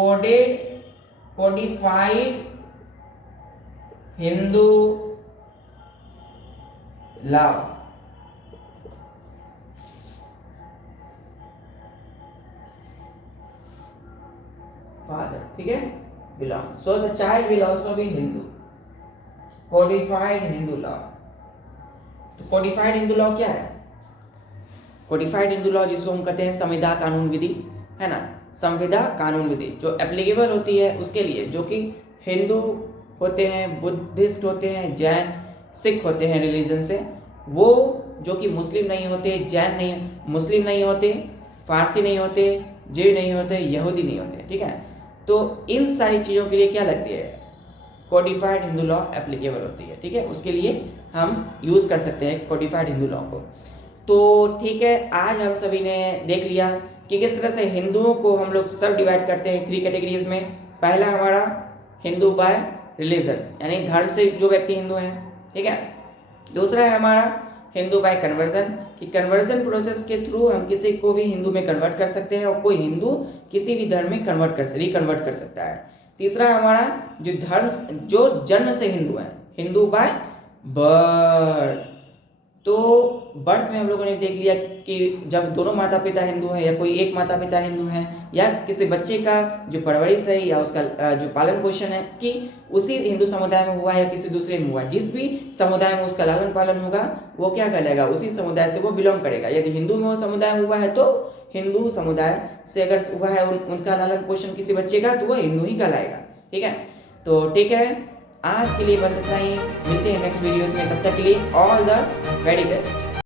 कोडिफाइड हिंदू लॉ। फादर, ठीक है, belong, so the child will also be Hindu. Codified Hindu law. तो कोडिफाइड हिंदू लॉ क्या है? कोडिफाइड हिंदू लॉ जिसको हम कहते हैं संविदा कानून विधि, है ना, संविदा कानून विधि जो एप्लीकेबल होती है उसके लिए, जो कि हिंदू होते हैं, बुद्धिस्ट होते हैं, जैन सिख होते हैं रिलीजन से, वो जो कि मुस्लिम नहीं होते, जैन नहीं, मुस्लिम नहीं होते, फारसी नहीं होते, जैन नहीं होते, यहूदी नहीं होते, ठीक है। तो इन सारी चीज़ों के लिए क्या लगती है? कोडिफाइड हिंदू लॉ एप्लीकेबल होती है, ठीक है। उसके लिए हम यूज़ कर सकते हैं कोडिफाइड हिंदू लॉ को। तो ठीक है, आज हम सभी ने देख लिया कि किस तरह से हिंदुओं को हम लोग सब डिवाइड करते हैं 3 कैटेगरीज में। पहला हमारा हिंदू बाय रिलीजन, यानी धर्म से जो व्यक्ति हिंदू हैं, ठीक है। दूसरा है हमारा हिंदू बाय कन्वर्जन, कि कन्वर्जन प्रोसेस के थ्रू हम किसी को भी हिंदू में कन्वर्ट कर सकते हैं और कोई हिंदू किसी भी धर्म में रिकन्वर्ट कर सकता है। तीसरा है हमारा जो जन्म से हिंदू है, हिंदू बाय बर्थ। तो बर्थ में हम लोगों ने देख लिया कि जब दोनों माता पिता हिंदू हैं या कोई एक माता पिता हिंदू हैं, या किसी बच्चे का जो परवरिश है या उसका जो पालन पोषण है कि उसी हिंदू समुदाय में हुआ या किसी दूसरे में हुआ, जिस भी समुदाय में उसका लालन पालन होगा वो क्या कहलाएगा, उसी समुदाय से वो बिलोंग करेगा। यदि हिंदू में वो समुदाय हुआ है तो हिंदू समुदाय से अगर हुआ है उनका लालन पोषण किसी बच्चे का, तो वह हिंदू ही कहलाएगा, ठीक है। तो ठीक है, आज के लिए बस इतना ही, मिलते हैं नेक्स्ट वीडियोस में, तब तक के लिए ऑल द वेरी बेस्ट।